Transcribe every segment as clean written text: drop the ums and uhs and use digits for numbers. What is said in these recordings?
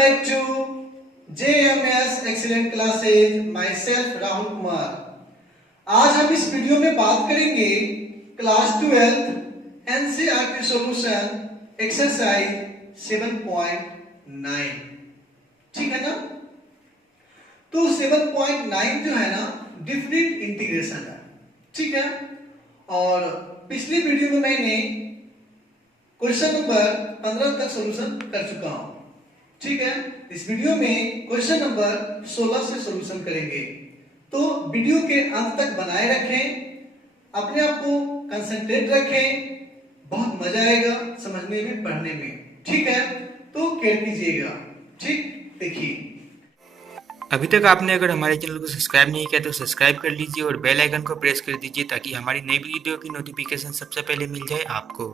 back to JMS Excellent Classes. Myself Rahul Kumar. आज हम इस वीडियो में बात करेंगे क्लास 12 एनसीईआरटी सॉल्यूशन एक्सरसाइज 7.9. ठीक है ना? तो 7.9 जो है ना डिफरेंट इंटीग्रेशन है. ठीक है. और पिछली वीडियो में मैंने क्वेश्चन नंबर 15 तक सॉल्यूशन कर चुका हूं. ठीक है. इस वीडियो में क्वेश्चन नंबर 16 से सॉल्यूशन करेंगे. तो वीडियो के अंत तक बनाए रखें, अपने आप को कंसंट्रेट रखें, बहुत मजा आएगा समझने में, पढ़ने में. ठीक है. तो केयर कीजिएगा. ठीक. देखिए, अभी तक आपने अगर हमारे चैनल को सब्सक्राइब नहीं किया तो सब्सक्राइब कर लीजिए और बेल आइकन को प्रेस कर दीजिए ताकि हमारी नई वीडियो की नोटिफिकेशन सबसे पहले मिल जाए आपको.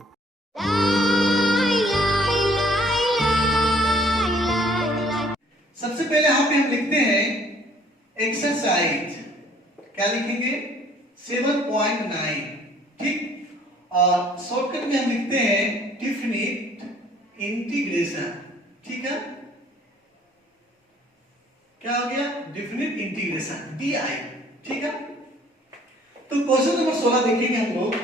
सबसे पहले यहाँ पे हम लिखते हैं एक्सरसाइज. क्या लिखेंगे? 7.9. ठीक. और शॉर्टकट में हम लिखते हैं डेफिनिट इंटीग्रेशन. ठीक है. क्या हो गया? Definite integration, DI. ठीक है. तो क्वेश्चन नंबर 16 देखेंगे हम लोग.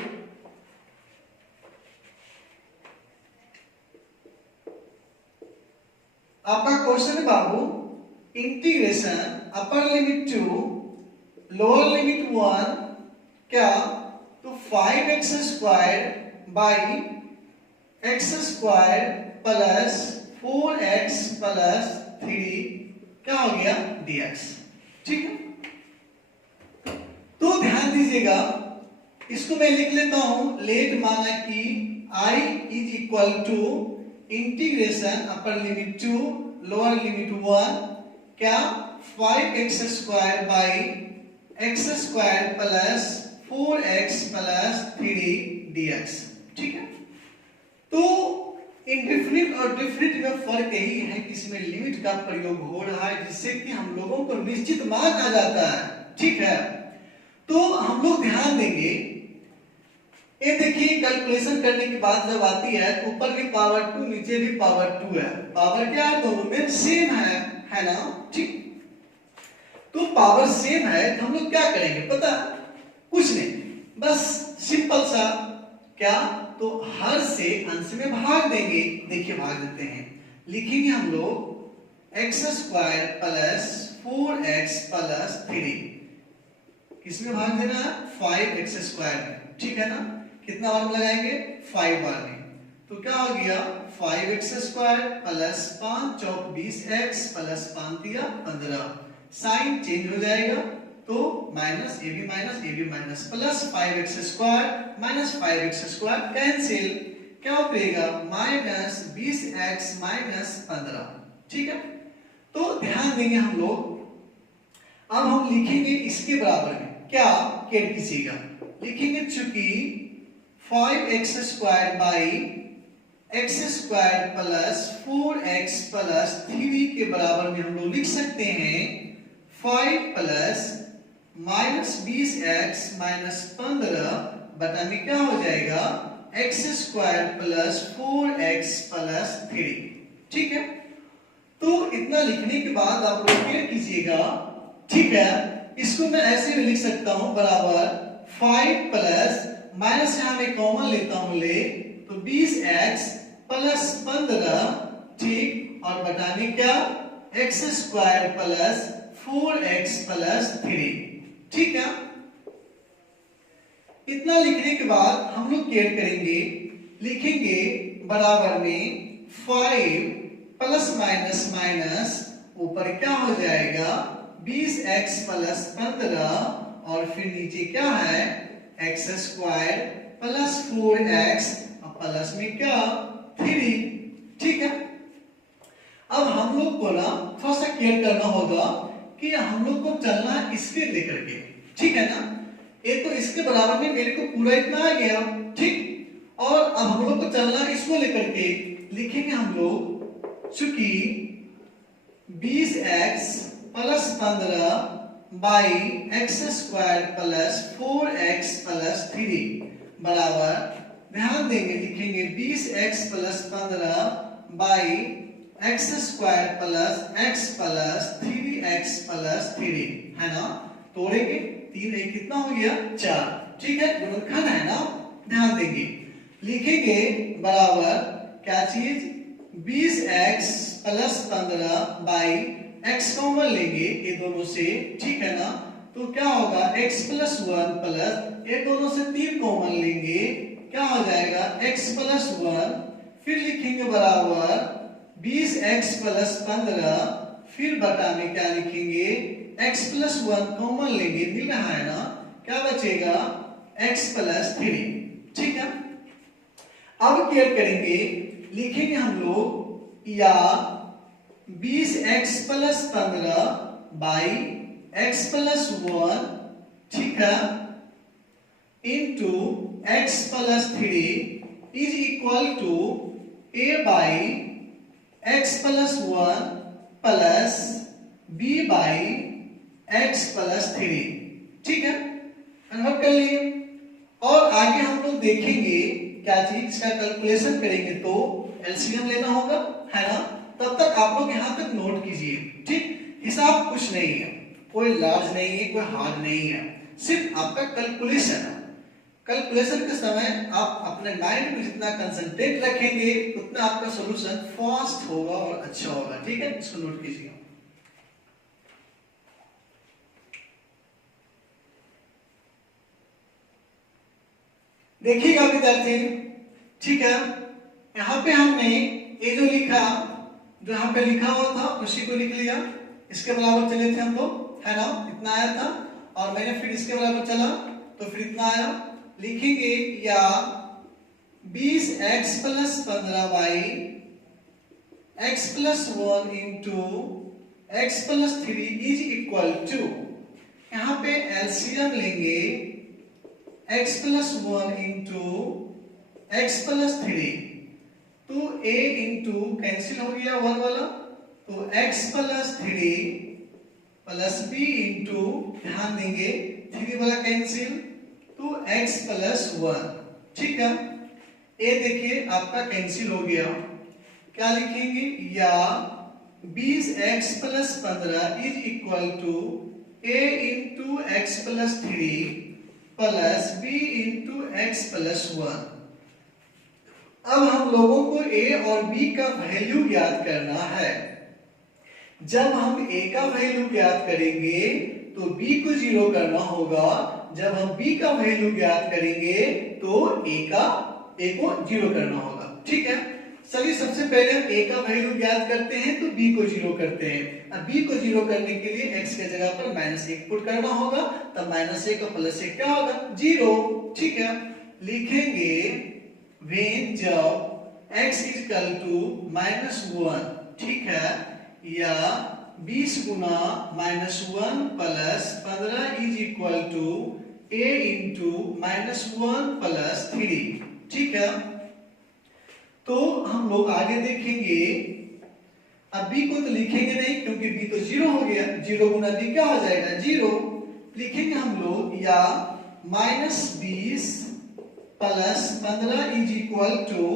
आपका क्वेश्चन है बाबू, integration upper limit to lower limit 1 क्या तो 5x square by x square plus 4x plus 3 क्या हो गया? dx. ठीक है. तो ध्यान दीजिएगा, इसको मैं लिख लेता हूं. लेट माना कि I is equal to integration upper limit to lower limit 1 क्या 5x square by x square plus 4x plus 3 dx. ठीक है. तो इनडेफिनिट और डेफिनिट में फर्क यही है कि इसमें लिमिट का प्रयोग हो रहा है जिससे कि हम लोगों को निश्चित मान आ जाता है. ठीक है. तो हम लोग ध्यान देंगे, ये देखिए कैलकुलेशन करने की बात जब आती है तो ऊपर भी पावर 2 नीचे भी पावर 2 है. पावर क्या है? दोनों में सेम है ना. ठीक. तो पावर सेम है तो हम लोग क्या करेंगे पता? कुछ नहीं, बस सिंपल सा क्या तो हर से अंश में भाग देंगे. देखिए भाग देते हैं. लिखेंगे हम लोग x square plus 4x plus 3 किसमें भाग देना है? 5x स्क्वायर में. ठीक है ना. कितना बार में लगाएंगे? 5 बार में. तो क्या हो गया? 5x स्क्वायर प्लस 5 चौक 20x प्लस 5 दिया 15. साइन चेंज हो जाएगा तो minus a b minus plus 5x square minus 5x square cancel. क्या हो जाएगा? Minus 20x minus 15. ठीक है. तो ध्यान देंगे हम लोग. अब हम लिखेंगे इसके बराबर में क्या केयर कीजिएगा. लिखेंगे चूंकि 5x square by x square plus 4x plus 3 के बराबर में हम लोग लिख सकते हैं 5 प्लस माइनस 20x माइनस 15 बटा में क्या हो जाएगा? x square plus 4x plus 3. ठीक है. तो इतना लिखने के बाद आप लोग क्या कीजिएगा. ठीक है. इसको मैं ऐसे भी लिख सकता हूं बराबर 5 प्लस माइनस यहां में कॉमन लेता हूं ले तो 20x प्लस 15. ठीक. और बटा में क्या? x square plus 4x plus 3. ठीक है. इतना लिखने के बाद हम लोग केयर करेंगे. लिखेंगे बराबर में 5 प्लस माइनस माइनस ऊपर क्या हो जाएगा? 20x प्लस 15 और फिर नीचे क्या है? x square plus 4x plus में क्या? 3. ठीक है. अब हम लोग को ना थोड़ा सा केयर करना होगा कि हम लोग को चलना इसके लेकर के. ठीक है ना. ये तो इसके बराबर में मेरे को पूरा इतना आ गया. ठीक. और अब हम लोग को चलना इसको लेकर के. लिखेंगे हम लोग चूंकि 20x plus 15 by x square plus 4x plus 3 बराबर ध्यान देंगे. लिखेंगे 20x plus 15 by x square plus x plus 3x plus 3 है ना। तोड़ेंगे 3 एक कितना हो गया 4, ठीक है, गुणनखंड है ना, ध्यान देंगे। लिखेंगे बराबर क्या चीज 20x plus 15 by x common लेंगे ये दोनों से, ठीक है ना। तो क्या होगा x प्लस 1 प्लस ये दोनों से 3 कॉमन लेंगे, क्या हो जाएगा x प्लस 1, फिर लिखेंगे बराबर 20x प्लस 15, फिर बटा में क्या लिखेंगे x प्लस 1 कॉमन लेंगे, मिल रहा है ना, क्या बचेगा x प्लस 3, ठीक है। अब क्या करेंगे, लिखेंगे हम लोग या 20x plus 15 by x plus 1, ठीक है, into x plus 3 is equal to a by x plus 1 plus b by x plus 3, ठीक है, कन्वर्ट कर लिए। और आगे हम लोग देखेंगे क्या चीज का कैलकुलेशन करेंगे तो एलसीएम लेना होगा, है ना। तब तक आप लोग यहां तक नोट कीजिए, ठीक। हिसाब कुछ नहीं है, कोई लार्ज नहीं है, कोई हार्ड नहीं है, सिर्फ आपका कैलकुलेशन है। कैलकुलेशन के समय आप अपने माइंड में जितना कंसंट्रेट रखेंगे उतना आपका सॉल्यूशन फास्ट होगा और अच्छा होगा, ठीक है, इसको नोट कीजिए। देखिएगा विद्यार्थी, ठीक है, यहाँ पे हमने ये जो लिखा, जो यहाँ पे लिखा हुआ था उसी को लिख लिया, इसके बराबर चले थे हम लोग, है ना, इतना आया था, और मैंने फिर इसके बराबर चला तो फिर इतना आया। लिखेंगे या 20x plus 15 by x plus 1 into x plus 3 is equal to, यहाँ पे एलसीएम लेंगे x plus 1 into x plus 3, तो a इंटू कैंसिल हो गया 1 वाला, तो x plus 3 plus b into, ध्यान देंगे 3 वाला कैंसिल, तो x प्लस 1, ठीक है। ए देखिए आपका कैंसिल हो गया, क्या लिखेंगे या 20x plus 15 is equal to a into x plus 3 plus b into x plus 1। अब हम लोगों को a और b का वैल्यू ज्ञात करना है। जब हम a का वैल्यू ज्ञात करेंगे तो b को जीरो करना होगा, जब हम b का वैल्यू ज्ञात करेंगे तो a को जीरो करना होगा, ठीक है। चलिए सबसे पहले हम a का वैल्यू ज्ञात करते हैं तो b को जीरो करते हैं। अब b को जीरो करने के लिए x के जगह पर -1 पुट करना होगा, तब -1 और +1 क्या होगा 0, ठीक है। लिखेंगे व्हेन जब x इक्वल टू -1, ठीक है, या 20 गुना -1 plus 15 is equal to a into -1 plus 3, ठीक है। तो हम लोग आगे देखेंगे, अब b को तो लिखेंगे नहीं क्योंकि b तो 0 हो गया, 0 गुना b क्या हो जाएगा 0। लिखेंगे हम लोग या -20 प्लस 15 इज इक्वल टू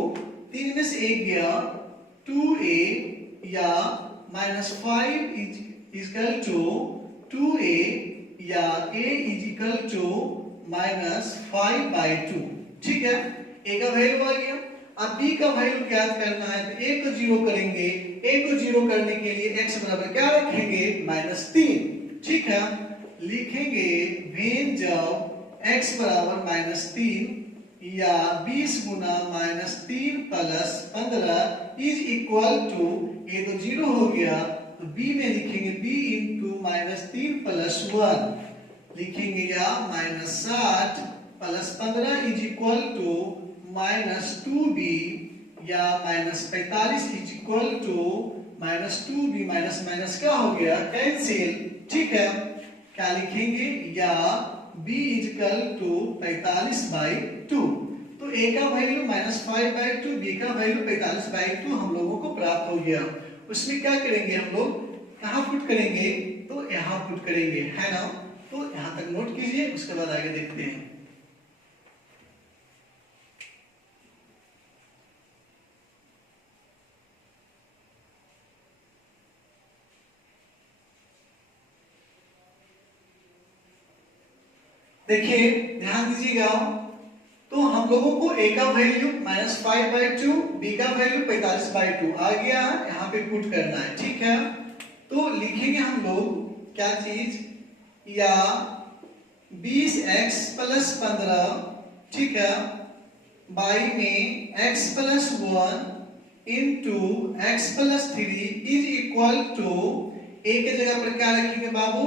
3 में से 1 गया 2a, या -5 इज इक्वल टू 2a, या a इज इक्वल टू -5/2, ठीक है। a का वैल्यू आ गया। अब b का वैल्यू ज्ञात करना है तो a को जीरो करेंगे, a को जीरो करने के लिए x बराबर क्या रखेंगे -3, ठीक है। लिखेंगे व्हेन जब x बराबर -3 या 20 गुना -3 प्लस 15 इज इक्वल टू, ये तो 0 हो गया तो b में लिखेंगे b इंटू -3 प्लस 1, लिखेंगे या -60 plus 15 is equal to -2b, या -45 is equal to -2b, minus क्या हो गया कैंसिल, ठीक है। क्या लिखेंगे या b इज इक्वल टू 45/2, तो a का वैल्यू -5/2, b का वैल्यू 45/2 हम लोगों को प्राप्त हो गया। उसमें क्या करेंगे हम लोग, कहां पुट करेंगे तो यहां पुट करेंगे, है ना। तो यहां तक नोट कीजिए, उसके बाद आगे देखते हैं। देखिए ध्यान दीजिएगा, तो हम लोगों को a का वैल्यू -5/2, b का वैल्यू 45/2 आ गया, यहाँ पे पुट करना है, ठीक है। तो लिखेंगे हम लोग क्या चीज, या 20x + 15, ठीक है, बाई में x + 1 into x + 3 is equal to, a के जगह पर क्या रखेंगे बाबू,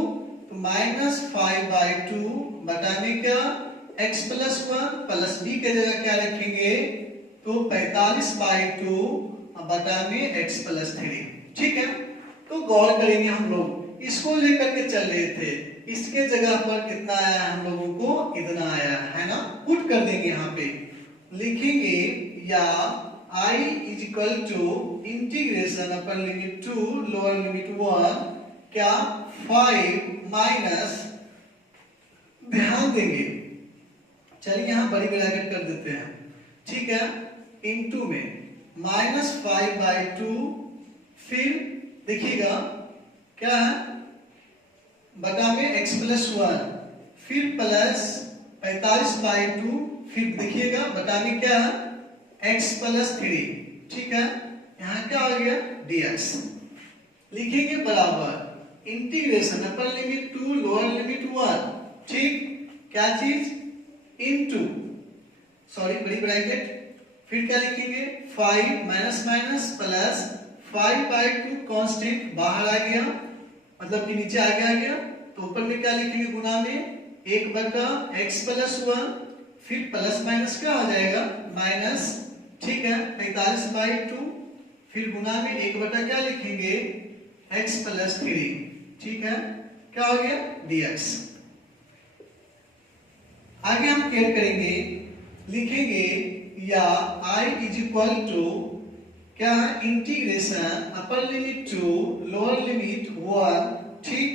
तो -5/2 बटा में क्या x + 1 प्लस b के जगह क्या रखेंगे, तो 45/2 बटा में x + 3, ठीक है। तो गौर करेंगे हम लोग, इसको लेकर के चल रहे थे, इसके जगह पर कितना आया हम लोगों को, इतना आया है ना, पुट कर देंगे यहाँ पे, लिखेंगे या I is equal to integration upper limit 2 lower limit 1 क्या 5 माइनस, ध्यान देंगे, चलिए यहाँ बड़ी ब्रैकेट कर देते हैं, ठीक है, इनटू में -5/2, फिर देखिएगा क्या है, बटा में x + 1, फिर प्लस 45/2, फिर देखिएगा बटा में क्या है x + 3, ठीक है, यहाँ क्या हो गया dx, लिखेंगे बराबर integration upper limit 2 lower limit 1, ठीक, क्या चीज, इनटू, सॉरी बड़ी ब्रैकेट, फिर क्या लिखेंगे 5 माइनस माइनस प्लस 5/2 कांस्टेंट बाहर आ गया, मतलब कि नीचे आगे आ गया, तो ऊपर में क्या लिखेंगे गुना में 1/x + 1, फिर प्लस माइनस क्या हो जाएगा माइनस, ठीक है, 45/2, फिर गुना में 1 क्या लिखेंगे x + 3, ठीक है, क्या हो गया dx। आगे हम क्या करेंगे, लिखेंगे या I इज इक्वल टू क्या है integration upper limit 2 lower limit 1, ठीक।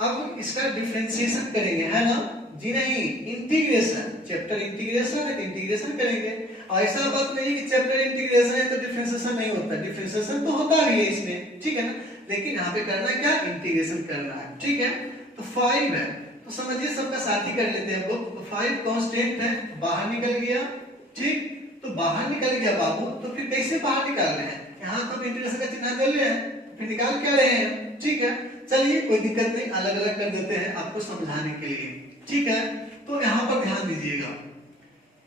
अब इसका डिफरेंशिएशन करेंगे, है ना, जी नहीं, इंटीग्रेशन, चैप्टर इंटीग्रेशन है तो इंटीग्रेशन करेंगे, ऐसा बात नहीं कि चैप्टर इंटीग्रेशन है तो डिफरेंशिएशन नहीं होता, डिफरेंशिएशन तो होता भी है इसमें, ठीक है ना, लेकिन यहाँ पे करना है क्या, इंटीग्रेशन करना है, ठीक है। तो 5 है, तो समझिए सबका साथी कर लेते हैं हम लोग, तो 5 कांस्टेंट है, बाहर निकल गया, ठीक, तो बाहर निकल गया बाबू, तो फिर कैसे बाहर निकाल रहे हैं, यहाँ तो इंटीग्रेशन का चिन्ह कर रहे हैं, फिर निकाल क्या रहे हैं, ठीक है, चलिए कोई दिक्कत नहीं, अलग अलग कर देते हैं आपको समझाने के लिए, ठीक है। तो यहाँ पर ध्यान दीजिएगा,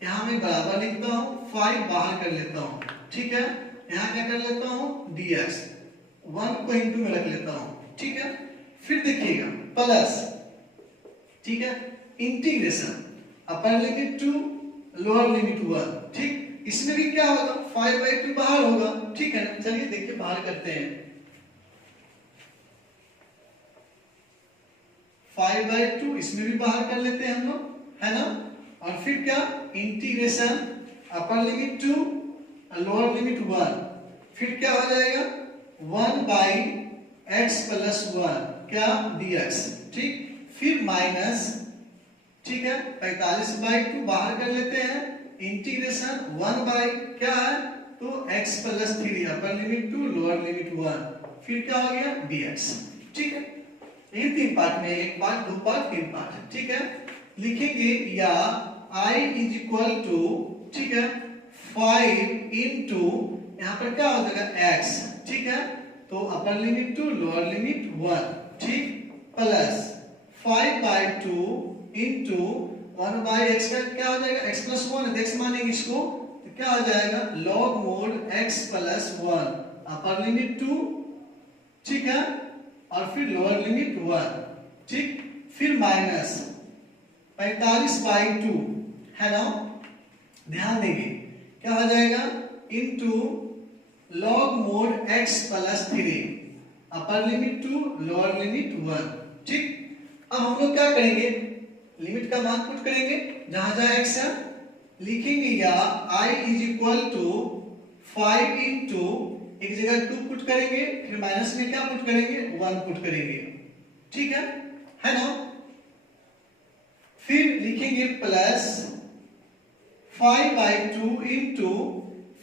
यहाँ मैं बराबर लिखता हूँ, 5 बाहर कर लेता हूँ, ठीक है, यहाँ क्या कर लेता हूँ dx, 1 को इंटू में रख लेता हूँ, ठीक है, फिर देखिएगा प्लस, ठीक है, integration upper limit 2 lower limit 1, ठीक, इसमें भी क्या होगा 5/2 बाहर होगा, ठीक है, चलिए देखिए बाहर करते हैं, 5/2 इसमें भी बाहर कर लेते हैं हम लोग, है ना, और फिर क्या integration upper limit 2 lower limit 1, फिर क्या हो जाएगा 1/x + 1 क्या dx, ठीक, फिर माइनस, ठीक है, 45/2 बाहर कर लेते हैं, इंटीग्रेशन 1 क्या है, तो x + 3 अपर लिमिट 2 लोअर लिमिट 1, फिर क्या हो गया dx, ठीक है। ये 3 पार्ट में, 1 पार्ट 2 पार्ट 3 पार्ट, ठीक है, लिखेंगे या I इज इक्वल टू, ठीक है, 5 इंटू यहाँ पर क्या हो जाएगा x, ठीक है, तो अपर लिमिट 2 लोअर लिमिट 1, ठीक, प्लस 5/2 इंटू 1/x का क्या हो जाएगा x + 1, x मानेंगे इसको, तो क्या हो जाएगा log mod x + 1 अपर लिमिट 2, ठीक है, और फिर लोअर लिमिट 1, ठीक, फिर माइनस 45/2, है ना, ध्यान देंगे क्या हो जाएगा इंटू log mod x + 3 अपर लिमिट 2 लोअर लिमिट 1, ठीक। अब हम लोग क्या करेंगे, लिमिट का मान पुट करेंगे जहां जहां x है, लिखेंगे या I is equal to 5 into एक जगह 2 पुट करेंगे, फिर माइनस में क्या पुट करेंगे 1 पुट करेंगे, ठीक है ना, फिर लिखेंगे प्लस 5/2 इंटू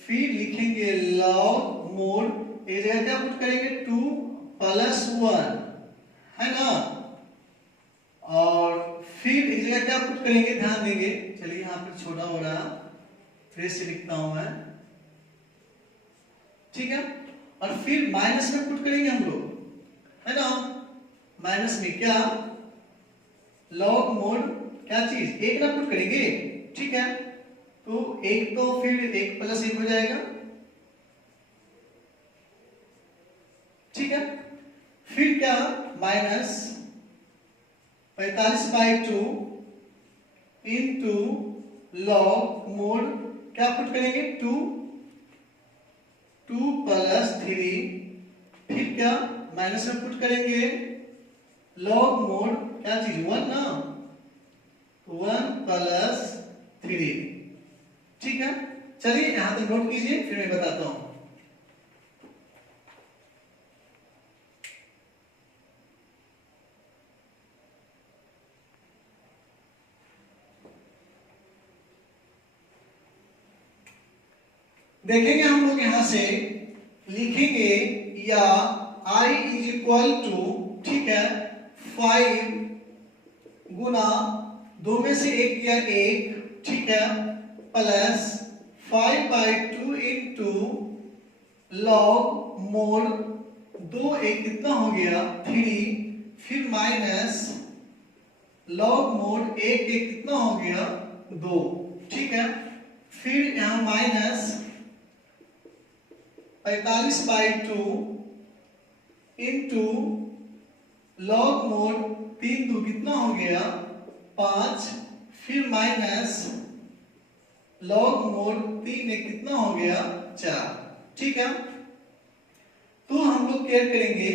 फिर लिखेंगे log mod एक जगह क्या पुट करेंगे 2 + 1, है ना, और फिर एक जगह क्या पुट करेंगे, ध्यान देंगे। चलिए यहाँ पर छोटा हो रहा, फिर से लिखता हूं मैं, ठीक है। और फिर माइनस में पुट करेंगे हम लोग, है ना। माइनस में क्या, लॉग मोड क्या चीज, एक ना पुट करेंगे, ठीक है। तो एक तो फिर एक प्लस एक हो जाएगा, ठीक है। फिर क्या, माइनस 45/2 इंटू लॉग मोड क्या पुट करेंगे, 2 + 3, फिर क्या माइनस में पुट करेंगे लॉग मोड क्या चीज, 1 ना, 1 + 3, ठीक है। चलिए यहां तक नोट कीजिए, फिर मैं बताता हूं। देखेंगे हम लोग यहां से लिखेंगे, या I = ठीक है 5 गुना 2 में से 1 या 1, ठीक है, प्लस 5/2 इंटू लॉग मोड 2 1 कितना हो गया 3, फिर माइनस लॉग मोड 1 1 कितना हो गया 2, ठीक है। फिर यहां माइनस 45/2 इंटू लॉग मोड 3 2 कितना हो गया 5, फिर माइनस लॉग मोड 3 1 कितना हो गया 4, ठीक है। तो हम लोग क्या करेंगे,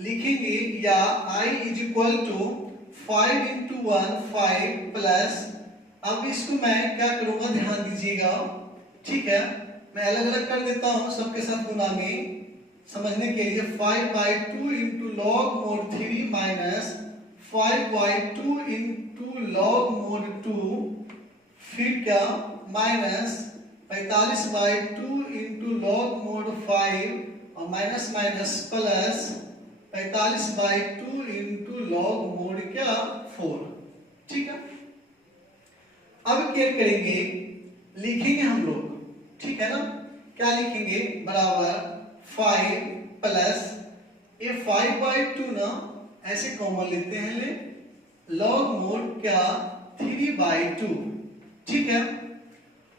लिखेंगे या I = 5 × 1 5 प्लस, अब इसको मैं क्या करूंगा ध्यान दीजिएगा, ठीक है। मैं अलग अलग कर देता हूं, सबके साथ गुना में समझने के लिए, 5/2 into log mode 3 minus 5/2 into log mode 2, फिर क्या माइनस 45/2 इंटू लॉग मोड 5 और minus minus plus 45/2 into log mod क्या 4, ठीक है। अब क्या करेंगे, लिखेंगे हम लोग, ठीक है ना। क्या लिखेंगे, बराबर 5 प्लस ये 5/2 ना ऐसे कॉमन लेते हैं, ले लॉग मोड क्या 3/2, ठीक है।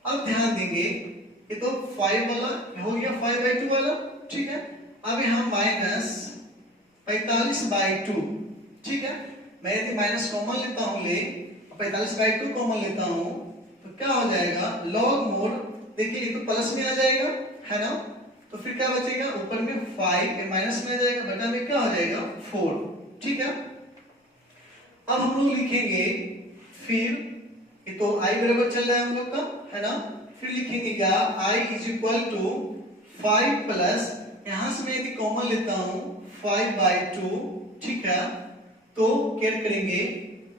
अब ध्यान देंगे, ये तो 5 वाला हो गया 5/2 वाला, ठीक है। अब यहां माइनस 45/2, ठीक है। मैं यदि माइनस कॉमन लेता हूं, ले 45/2 कॉमन लेता हूं, तो क्या हो जाएगा लॉग मोड, देखिए ये तो प्लस में आ जाएगा, है ना। तो फिर क्या बचेगा, ऊपर में 5 माइनस में आ जाएगा, बटा में क्या हो जाएगा 4, ठीक है। अब हम लोग लिखेंगे, फिर ये तो I बराबर चल रहा है हम लोग का, है ना। फिर लिखेंगे क्या, I = 5 प्लस, यहां से मैं यदि कॉमन लेता हूं 5/2, ठीक है। तो क्या करेंगे,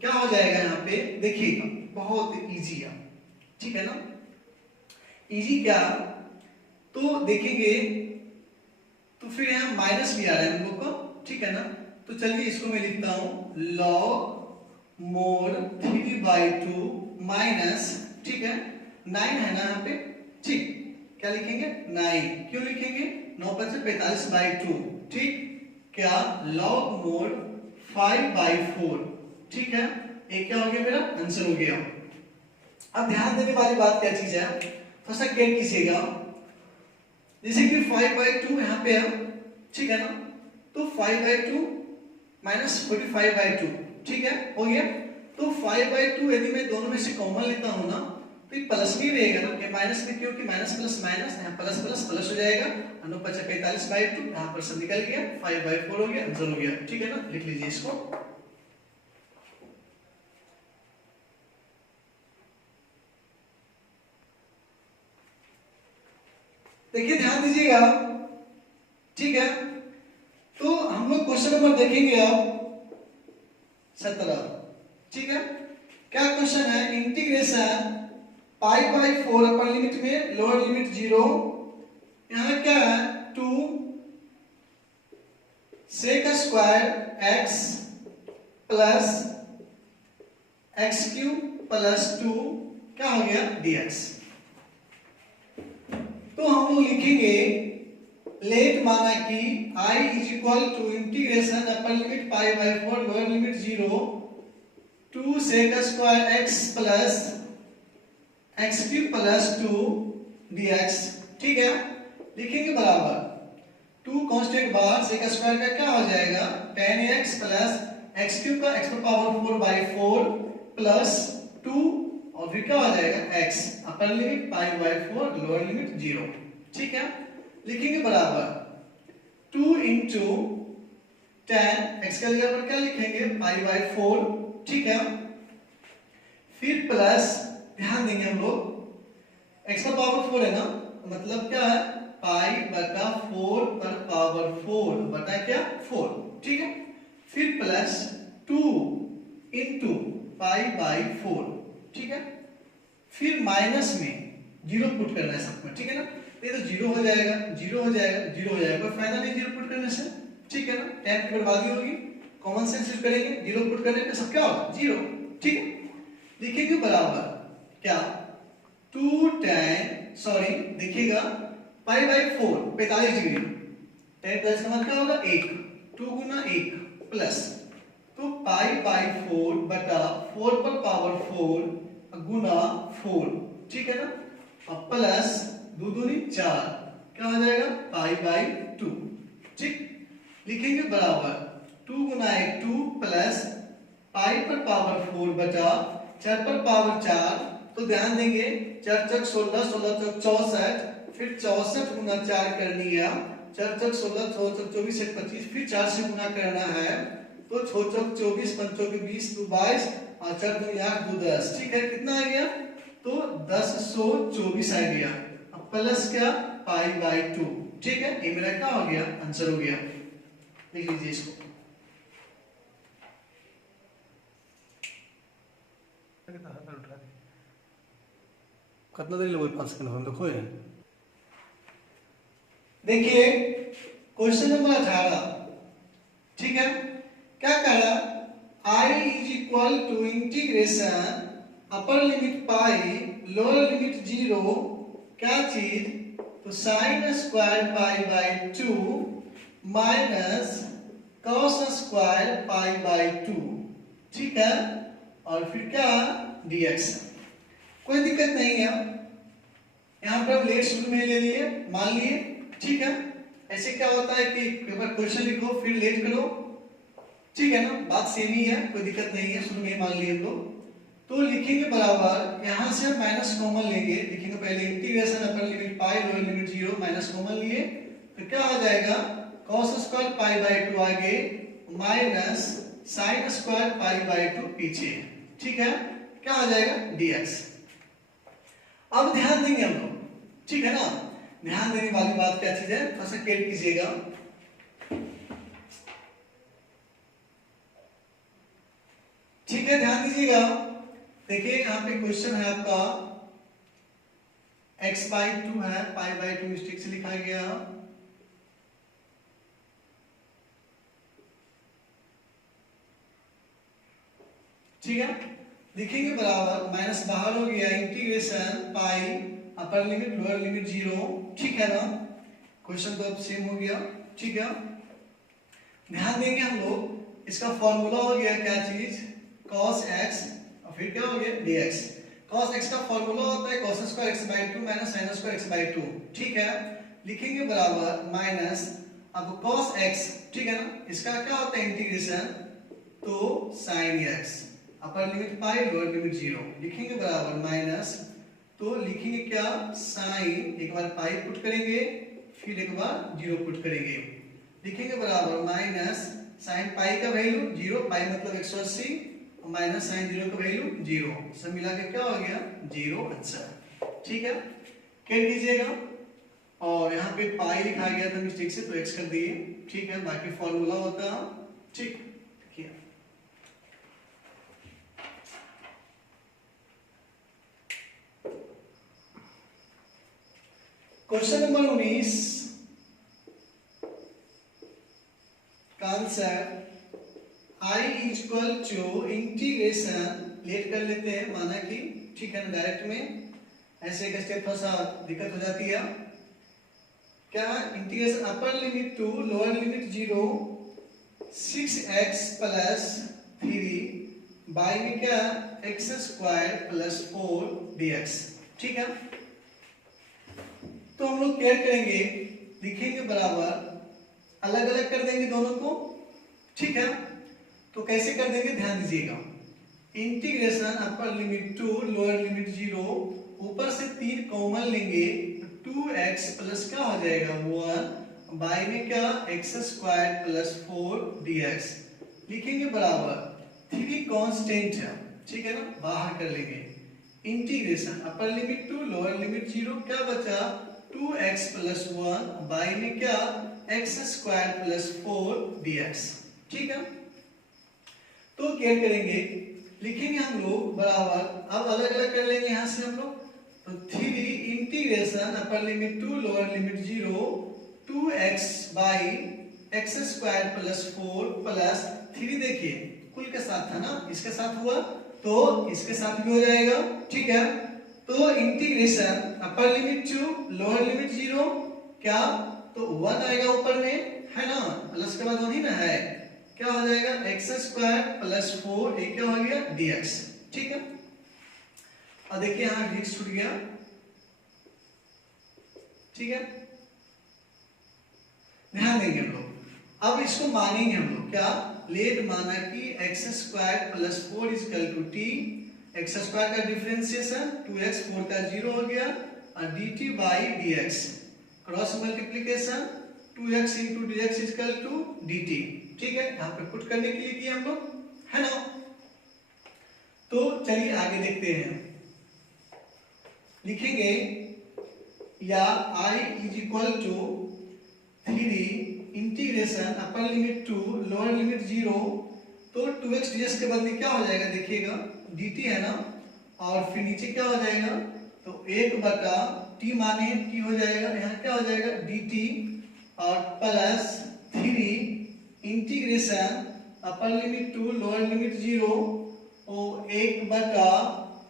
क्या हो जाएगा यहाँ पे देखिएगा, बहुत इजी है, ठीक है ना। इजी क्या, तो देखेंगे, तो फिर यहाँ माइनस भी आ रहा है हम लोग का, ठीक है ना। तो चलिए इसको मैं लिखता हूं लॉग मोड 3/2 माइनस, ठीक है 9 है ना यहाँ पे, ठीक। क्या लिखेंगे 9, क्यों लिखेंगे 9 × 5 = 45/2, ठीक। क्या लॉग मोड 5/4, ठीक है। ये क्या हो गया, मेरा आंसर हो गया। अब ध्यान देने वाली बात क्या चीज है, थोड़ा सा केयर कीजिएगा। जैसे कि 5/2 यहाँ पे है, ठीक है ना। तो 5/2 माइनस 45/2, ठीक है, हो गया। तो 5/2 यदि मैं दोनों में से कॉमन लेता हूं ना, तो ये प्लस में रहेगा ना, ये माइनस में, क्योंकि माइनस प्लस माइनस यहाँ प्लस प्लस प्लस हो जाएगा, 9 × 5 = 45/2, यहाँ पर सब निकल गया, 5/4 हो गया, आंसर हो गया, ठीक है ना। लिख लीजिए इसको। देखिए ध्यान दीजिएगा, ठीक है। तो हम लोग क्वेश्चन नंबर देखेंगे अब 17, ठीक है। क्या क्वेश्चन है, इंटीग्रेशन π/4 अपर लिमिट में लोअर लिमिट 0, यहां क्या है 2 sec² x plus x³ plus 2 क्या हो गया dx। तो हम लोग लिखेंगे लेट माना कि I is equal to integration upper limit pi by 4 lower limit 0 2 sec square x plus x cube plus 2 dx। ठीक है, लिखेंगे बराबर 2 कांस्टेंट बाहर सेक स्क्वायर का क्या हो जाएगा 10x प्लस x क्यूब का x पावर 4 बाई 4 प्लस 2 और फिर क्या हो जाएगा x upper limit pi by 4 lower limit 0। ठीक है, लिखेंगे बराबर 2 इंटू 10 x का जगह पर क्या लिखेंगे पाई बाई 4। ठीक है, फिर प्लस ध्यान देंगे हम लोग x पर पावर 4 है ना, मतलब क्या है पाई बटा 4 पर पावर 4 बटा क्या 4। ठीक है, फिर प्लस 2 इंटू पाई बाई 4। ठीक है, फिर माइनस में 0 पुट करना है सब में। ठीक है ना, ये तो 0 हो जाएगा 0 हो जाएगा 0 हो जाएगा, कोई फायदा नहीं 0 पुट करने से। ठीक है ना, टाइम की बर्बादी होगी, कॉमन सेंस यूज करेंगे 0 पुट करने पे सब क्या होगा 0। ठीक है, लिखेंगे बराबर क्या 2 tan सॉरी देखिएगा पाई बाई 4 45 डिग्री tan प्लस का मतलब क्या होगा 1 2 गुना 1 प्लस तो पाई बाई 4 बटा 4 पर पावर 4 गुना 4। ठीक है ना, अब प्लस 2 दूनी 4 क्या हो जाएगा पाई बाई 2। ठीक, लिखेंगे बराबर 2 गुना 1 2 प्लस पाई पर पावर 4 बटा 4 पर पावर 4। तो ध्यान देंगे 4 चक 16 16 चक 64 फिर 64 गुना 4 कर लिया 4 चक 16 6 चक 24 1 25 फिर 4 से गुना करना है तो 6 चक 24 5 चौके 20 2 22 और 4 दूनी 8 2 10। ठीक है, कितना आ गया तो 1024 आ गया। अब प्लस क्या पाई बाई 2। ठीक है, ये मेरा क्या हो गया आंसर हो गया। लिख लीजिए इसको। कितना देर लगेगा 5 सेकंड हम देखो। देखिए क्वेश्चन नंबर 18। ठीक है, क्या कह रहा I is equal to integration upper limit pi lower limit 0 क्या चीज तो sine square pi by 2 minus cos square pi by 2। ठीक है, और फिर क्या dx। कोई दिक्कत नहीं है, यहाँ पर लेट शुरू में ले लिए मान लिए। ठीक है, ऐसे क्या होता है कि एक बार क्वेश्चन लिखो फिर लेट करो। ठीक है ना, बात सेम ही है, कोई दिक्कत नहीं है, शुरू में मान लिए हम लोग। तो लिखेंगे बराबर यहाँ से माइनस कॉमन लेंगे, लिखेंगे पहले integration upper limit pi lower limit 0 minus common लिए फिर क्या हो जाएगा cos स्क्वायर पाई बाई 2 आगे minus sign square pi by 2 पीछे। ठीक है, क्या आ जाएगा dx। अब ध्यान देंगे हम लोग। ठीक है ना, ध्यान देने वाली बात क्या चीज है थोड़ा सा केयर कीजिएगा। ठीक है, ध्यान दीजिएगा। देखिए यहाँ पे क्वेश्चन है आपका x बाई 2 है पाई बाई 2 मिस्टेक से लिखा गया। ठीक है, लिखेंगे बराबर माइनस बाहर हो गया इंटीग्रेशन पाई अपर लिमिट लोअर लिमिट 0। ठीक है ना, क्वेश्चन तो अब सेम हो गया। ठीक है, ध्यान देंगे हम लोग इसका फॉर्मूला हो गया क्या चीज cos x और फिर क्या हो गया dx। cos x का फॉर्मूला होता है cos square x by 2 minus sin square x by 2। ठीक है, लिखेंगे बराबर माइनस अब cos x। ठीक है ना, इसका क्या होता है इंटीग्रेशन तो sin x अपर लिमिट पाई लोअर लिमिट 0 लिखेंगे बराबर माइनस तो लिखेंगे क्या sin एक बार पाई पुट करेंगे फिर एक बार 0 पुट करेंगे लिखेंगे बराबर माइनस sin पाई का वैल्यू 0 पाई मतलब 180 और माइनस sin 0 का वैल्यू 0 सब मिला के क्या हो गया 0 आंसर। ठीक है, कर दीजिएगा और यहाँ पे पाई लिखा गया था मिस्टेक से तो x कर दिए। ठीक है, बाकी फॉर्मूला होता है। ठीक, देखिए क्वेश्चन नंबर 19 का answer I is equal to integration let कर लेते हैं, माना कि ठीक है ना, डायरेक्ट में ऐसे एक स्टेप थोड़ा सा दिक्कत हो जाती है। क्या integration upper limit to lower limit 0 6x plus 3 by में क्या एक्स स्क्वायर प्लस 4 dx। ठीक है, तो हम लोग क्या करेंगे, लिखेंगे बराबर, अलग अलग कर देंगे दोनों को। ठीक है, तो कैसे कर देंगे ध्यान दीजिएगा। Integration upper limit to lower limit 0, ऊपर से 3 कॉमन लेंगे तो 2x प्लस क्या हो जाएगा 1 बाई में क्या एक्स स्क्वायर प्लस 4 dx। लिखेंगे बराबर 3 कांस्टेंट है, ठीक है ना, बाहर कर लेंगे। Integration upper limit to lower limit 0, क्या बचा 2x प्लस 1 बाई में क्या एक्स स्क्वायर प्लस 4 dx। ठीक है, तो क्या करेंगे, लिखेंगे हम लोग बराबर, अब अलग अलग कर लेंगे यहां से हम लोग, तो 3 integration upper limit to lower limit 0 2x by x square plus 4 plus 3, देखिए कुल के साथ था ना, इसके साथ हुआ तो इसके साथ भी हो जाएगा। ठीक है, तो integration upper limit to lower limit 0 क्या, तो 1 आएगा ऊपर में, है ना, प्लस के बाद 1 ही ना है, क्या हो जाएगा एक्स स्क्वायर प्लस 4, एक क्या हो गया dx। ठीक है, अब देखिए यहां dx छूट गया। ठीक है, ध्यान देंगे हम लोग, अब इसको मानेंगे हम लोग, क्या लेट माना कि x square plus 4 equal to t, x square का डिफरेंशिएशन 2x 4 का 0 हो गया, और dt by dx, cross multiplication 2x into dx equal to dt। ठीक है, यहाँ पे पुट करने के लिए किया हम लोग, है ना। तो चलिए आगे देखते हैं, लिखेंगे या I is equal to 3 integration upper limit to lower limit 0, तो 2x dx के बदले क्या हो जाएगा, देखिएगा dt है ना, और फिर नीचे क्या हो जाएगा, तो 1 बटा t माने t हो जाएगा, यहाँ क्या हो जाएगा dt, और plus 3 integration upper limit to lower limit 0 और 1 बटा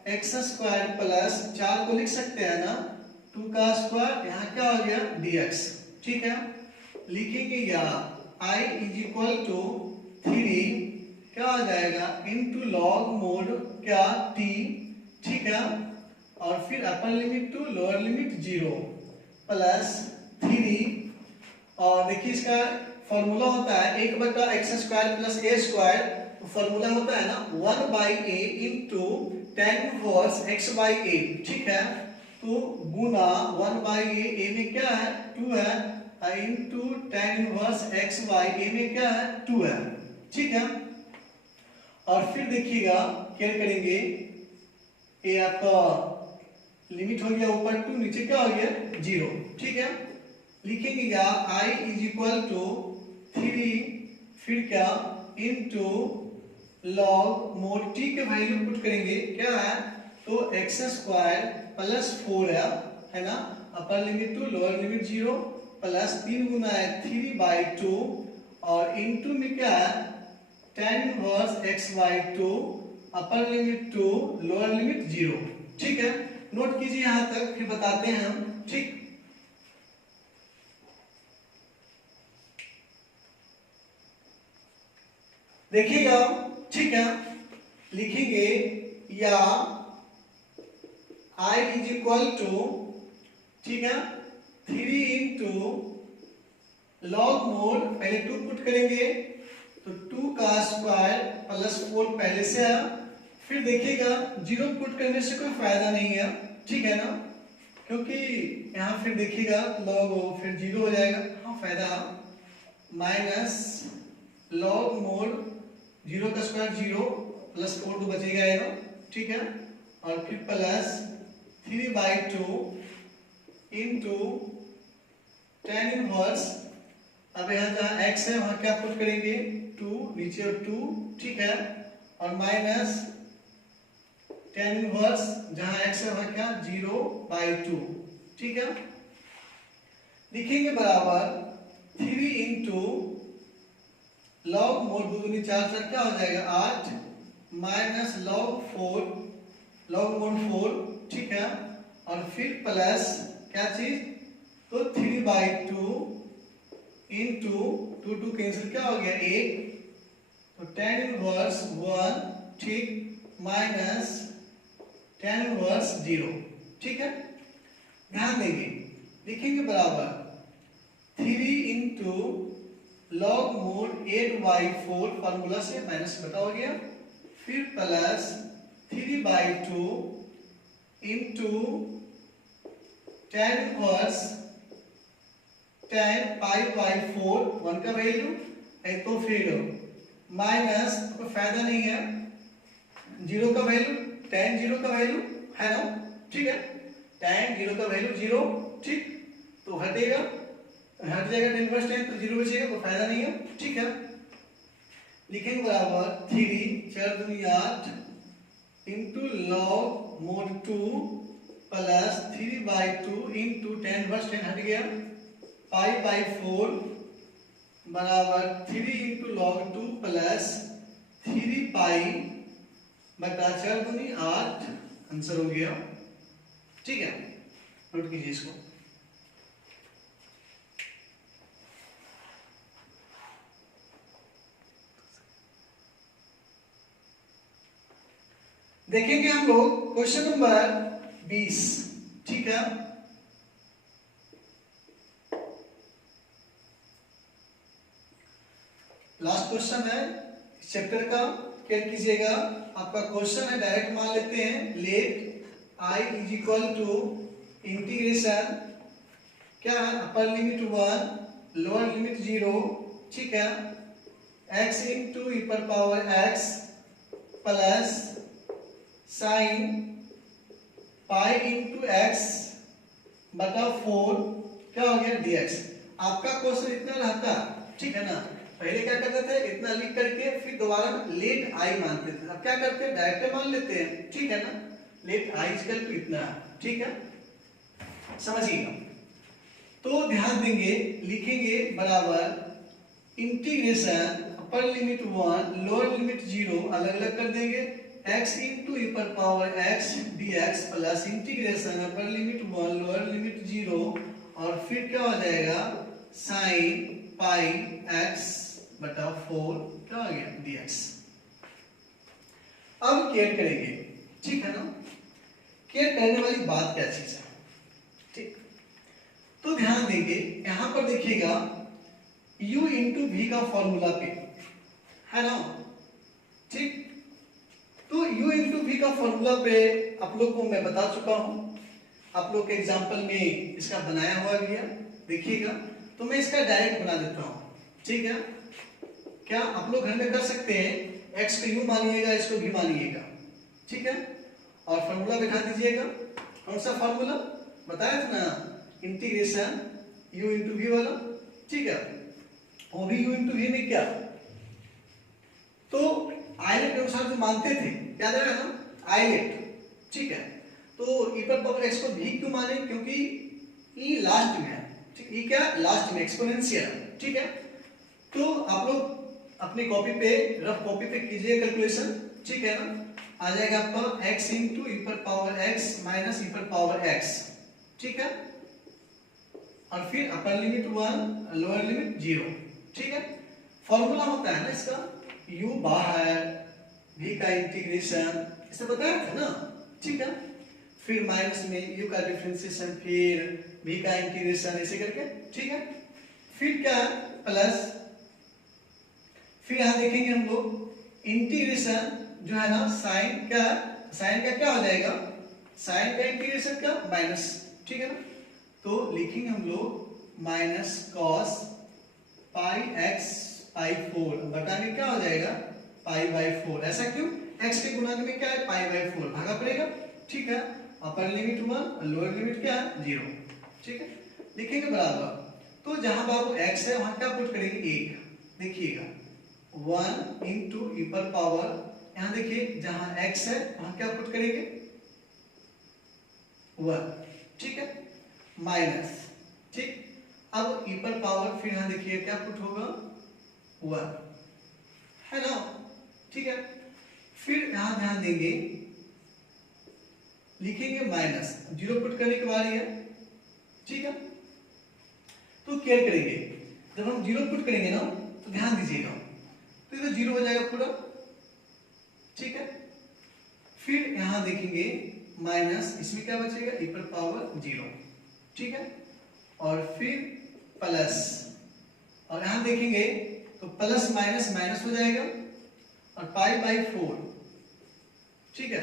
एक्स स्क्वायर प्लस 4 को लिख सकते हैं ना 2 का स्क्वायर, यहाँ क्या हो गया dx। ठीक है, लिखेंगे या I इज इक्वल टू 3 क्या हो जाएगा इनटू लॉग मोड क्या t। ठीक है, और फिर upper limit to lower limit 0 plus 3, और देखिए इसका फॉर्मूला होता है 1 बटा x square plus a square, तो फॉर्मूला होता है ना 1 by a into tan inverse x by a. ठीक है, तो गुना 1 बाई ए में क्या है 2 है, into tan inverse x by a में क्या है 2 है। ठीक है, और फिर देखिएगा क्या करेंगे, ये आपका लिमिट हो गया ऊपर 2, नीचे क्या हो गया 0। ठीक है, लिखेंगे या I इज इक्वल टू 3 फिर क्या इनटू लॉग मोड t के वैल्यू पुट करेंगे, क्या है तो एक्स स्क्वायर प्लस 4 है ना, upper limit to lower limit 0 plus 3 गुना है 3 बाई 2, और इनटू में क्या है tan inverse x by 2 upper limit to lower limit 0। ठीक है, नोट कीजिए यहां तक, फिर बताते हैं हम। ठीक, देखिएगा। ठीक है, लिखेंगे या I इज इक्वल टू, ठीक है 3 इंटू लॉग मोड, पहले 2 पुट करेंगे तो 2 का स्क्वायर प्लस 4 पहले से है, फिर देखिएगा 0 पुट करने से कोई फायदा नहीं है। ठीक है ना, क्योंकि यहाँ फिर देखिएगा लॉग फिर 0 हो जाएगा, हाँ फायदा, माइनस लॉग मोड 0 का स्क्वायर 0 प्लस 4 तो बचेगा ये ना। ठीक है, और फिर plus 3 by 2 into tan inverse, अब यहाँ जहाँ x है वहाँ क्या पुट करेंगे 2, नीचे और 2। ठीक है, और माइनस tan इनवर्स जहाँ x है वहाँ क्या 0 बाई 2। ठीक है, लिखेंगे बराबर 3 इंटू लॉग मोड 2 दूनी 4 क्या हो जाएगा 8 माइनस लॉग मोड 4, ठीक है, और फिर प्लस क्या चीज, तो 3/2 इंटू 2 कैंसिल क्या हो गया 8, तो tan इनवर्स 1, ठीक, माइनस tan इनवर्स 0, ठीक है। ध्यान देंगे, लिखेंगे बराबर 3 इंटू लॉग मोड 8/4 फॉर्मूला से माइनस बटा हो गया, फिर plus 3/2 into tan inverse tan π/4 1 का वैल्यू है, तो फिर माइनस, कोई फायदा नहीं है, 0 का वैल्यू, tan 0 का वैल्यू है ना, ठीक है, tan 0 का वैल्यू 0, ठीक, तो हट जाएगा tan इनवर्स tan, तो 0 बचेगा, कोई फायदा नहीं है, ठीक है। लिखेंगे बराबर 3 4 दूनी 8 into log mode 2 plus 3/2 into tan inverse tan हट गया π/4 बराबर 3 इंटू लॉग 2 प्लस 3 पाई बटा 4 दूनी 8, आंसर हो गया, ठीक है, नोट कीजिए इसको। देखेंगे हम लोग क्वेश्चन नंबर 20, ठीक है। लास्ट क्वेश्चन है इस चैप्टर का, क्या कीजिएगा, आपका क्वेश्चन है, डायरेक्ट मान लेते हैं, let I is equal to integration क्या है, अपर लिमिट 1 लोअर लिमिट 0, ठीक है, x इंटू e पर power x plus sine pi into x बटा 4 क्या हो गया dx। आपका क्वेश्चन इतना रहता, ठीक है ना, पहले क्या करते थे, इतना लिख करके फिर दोबारा लेट आई मानते थे, अब क्या करते हैं, डायरेक्ट मान लेते हैं, ठीक है ना, लेट आई इक्वल टू इतना, ठीक है, समझिएगा। तो ध्यान देंगे, लिखेंगे बराबर integration upper limit 1 lower limit 0 अलग अलग कर देंगे, x इंटू e पर power x dx plus integration upper limit 1 lower limit 0 और फिर क्या हो जाएगा साइन पाई x बटा 4 क्या हो गया dx। अब केयर करेंगे, ठीक है ना, केयर करने वाली बात क्या चीज है, ठीक, तो ध्यान देंगे, यहां पर देखिएगा u इंटू v का फॉर्मूला पे है ना, ठीक, तो u इंटू v का फॉर्मूला पे आप लोग को मैं बता चुका हूं, आप लोग के एग्जांपल में इसका बनाया हुआ भी है, देखिएगा, तो मैं इसका डायरेक्ट बना देता हूं, ठीक है, क्या आप लोग घर में कर सकते हैं, x को u मानिएगा, इसको v मानिएगा, ठीक है, और फॉर्मूला बैठा दीजिएगा, कौन सा फॉर्मूला बताया था ना, इंटीग्रेशन u इंटू v वाला, ठीक है, वो भी u इंटू v में क्या, तो आइलेट के अनुसार जो मानते थे, याद है ना, आइलेट, ठीक है, तो e पर पावर x को v क्यों माने, क्योंकि e लास्ट में है, ठीक, e क्या लास्ट में एक्सपोनेंशियल, ठीक है, तो आप लोग अपनी कॉपी पे, रफ कॉपी पे कीजिए कैलकुलेशन, ठीक है ना, आ जाएगा आपका x इंटू e पर पावर x माइनस e पर पावर x, ठीक है, और फिर अपर लिमिट 1 लोअर लिमिट 0, ठीक है, फॉर्मूला होता है ना इसका u बाहर v का इंटीग्रेशन, इसे बताया था ना, ठीक है, फिर माइनस में u का डिफरेंशिएशन, फिर v का इंटीग्रेशन, ऐसे करके, ठीक है, फिर क्या प्लस, फिर यहां देखेंगे हम लोग इंटीग्रेशन जो है ना, साइन का क्या हो जाएगा, साइन का इंटीग्रेशन का माइनस, ठीक है ना, तो लिखेंगे हम लोग माइनस कॉस पाई एक्स पाई 4 बटा में क्या हो जाएगा π/4, ऐसा क्यों, x के गुणन में क्या है π/4 भागा पड़ेगा, ठीक है, अपर लिमिट 1 लोअर लिमिट क्या है 0, ठीक है, लिखेंगे बराबर, तो जहां बाबू x है वहां क्या पुट करेंगे 1, देखिएगा 1 इंटू e पर पावर, यहां देखिए जहां x है वहां क्या पुट करेंगे 1, ठीक है, माइनस, ठीक, अब e पर पावर, फिर यहां देखिए क्या पुट होगा 1, है ना, ठीक है, फिर यहां ध्यान देंगे, लिखेंगे माइनस, जीरो पुट करने की बारी है, ठीक है। तो केयर करेंगे, जब हम जीरो पुट करेंगे ना तो ध्यान दीजिएगा, तो ये जीरो हो जाएगा पूरा, ठीक है। फिर यहां देखेंगे माइनस, इसमें क्या बचेगा, e पर पावर 0, ठीक है। और फिर प्लस, और यहां देखेंगे तो प्लस माइनस माइनस हो जाएगा और पाई बाई 4, ठीक है।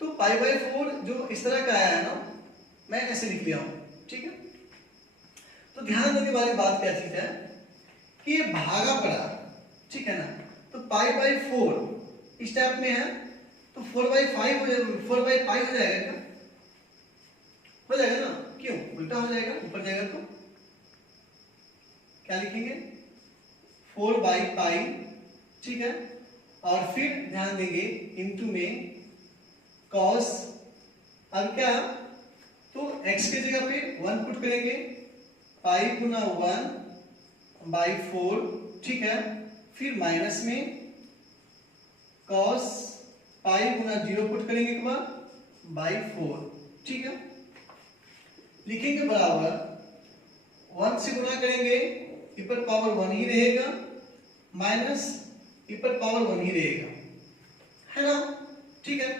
तो पाई बाई 4 जो इस तरह का आया है ना, मैं ऐसे लिख लिया हूं, ठीक है। तो ध्यान देने वाली बात क्या चीज है कि ये भागा पड़ा, ठीक है ना। तो पाई बाई 4 इस टाइप में है, तो 4/5 हो जाएगा, 4/5 हो जाएगा क्या, हो जाएगा ना, क्यों उल्टा हो जाएगा, ऊपर जाएगा तो क्या लिखेंगे 4/π, ठीक है। और फिर ध्यान देंगे इनटू में cos, अब क्या, तो x के जगह पे 1 पुट करेंगे, पाई गुना 1/4, ठीक है। फिर माइनस में cos पाई गुना 0 पुट करेंगे एक बार /4, ठीक है। लिखेंगे बराबर 1 से गुना करेंगे, e पर पावर 1 ही रहेगा, माइनस e पर पावर 1 ही रहेगा, है ना, ठीक है।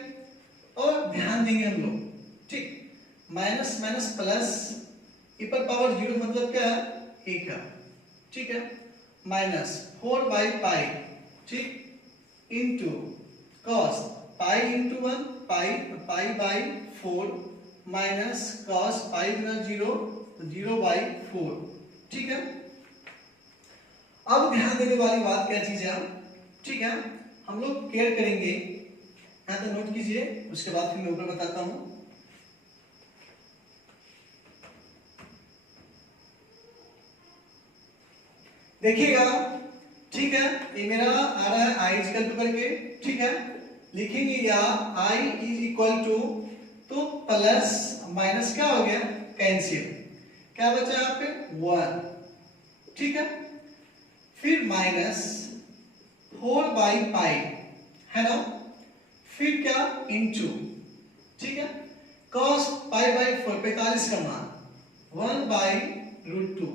और ध्यान देंगे हम लोग, ठीक, माइनस माइनस प्लस, e पर पावर 0 मतलब क्या है, 1 है, ठीक है। माइनस 4/π, ठीक, into cos pi into 1 pi by 4 minus cos पाई गुना 0/4, ठीक है। अब ध्यान देने वाली बात क्या चीज है, ठीक है, हम लोग केयर करेंगे, यहां तो नोट कीजिए, उसके बाद फिर मैं ऊपर बताता हूं। देखिएगा, ठीक है, ये मेरा आ रहा है i इक्वल टू करके, ठीक है। लिखेंगे या i इज इक्वल टू, तो प्लस माइनस क्या हो गया, कैंसिल, क्या बचा यहाँ पे 1, ठीक है। फिर माइनस 4/π, है ना, फिर क्या इंटू, ठीक है, cos π/4 45 का मान 1/√2,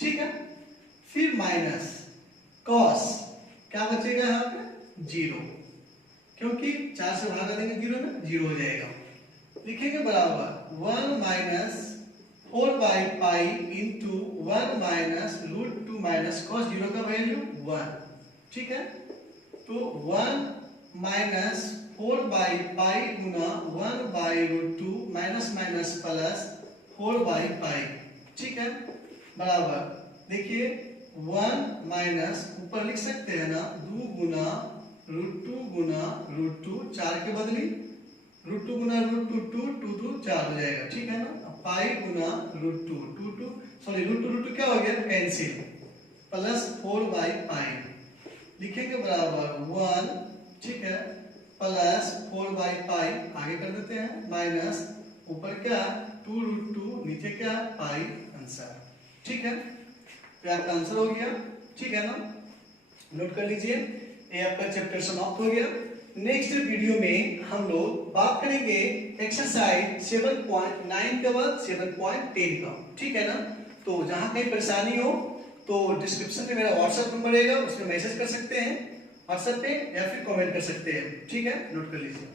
ठीक है। फिर माइनस cos, क्या बचेगा यहाँ पे 0, क्योंकि 4 से भागा देंगे 0 में 0 हो जाएगा। लिखेंगे बराबर 1 minus 4/π into 1 minus √2 minus cos 0 का वैल्यू 1, ठीक है। तो 1 माइनस 4/π गुना 1/√2 माइनस माइनस प्लस 4/π, ठीक है, बराबर, देखिए 1 माइनस, ऊपर लिख सकते हैं ना, 2 गुना √2 गुना √2, 4 के बदली √2 गुना √2 2 4 हो जाएगा, ठीक है ना। पाई गुना √2 सॉरी √2 क्या हो गया, कैंसिल, प्लस 4/π, लिखेंगे बराबर 1, ठीक है, प्लस 4/π, आगे कर देते हैं, माइनस ऊपर क्या 2√2, नीचे क्या पाई, आंसर, ठीक है। तो आपका आंसर हो गया, ठीक है ना, नोट कर लीजिए, ये आपका चैप्टर समाप्त हो गया। नेक्स्ट वीडियो में हम लोग बात करेंगे एक्सरसाइज 7.9 के बाद 7.10 का, ठीक है ना। तो जहां कहीं परेशानी हो तो डिस्क्रिप्शन में मेरा व्हाट्सएप नंबर रहेगा, उसमें मैसेज कर सकते हैं व्हाट्सएप पे, या फिर कमेंट कर सकते हैं, ठीक है, नोट कर लीजिए।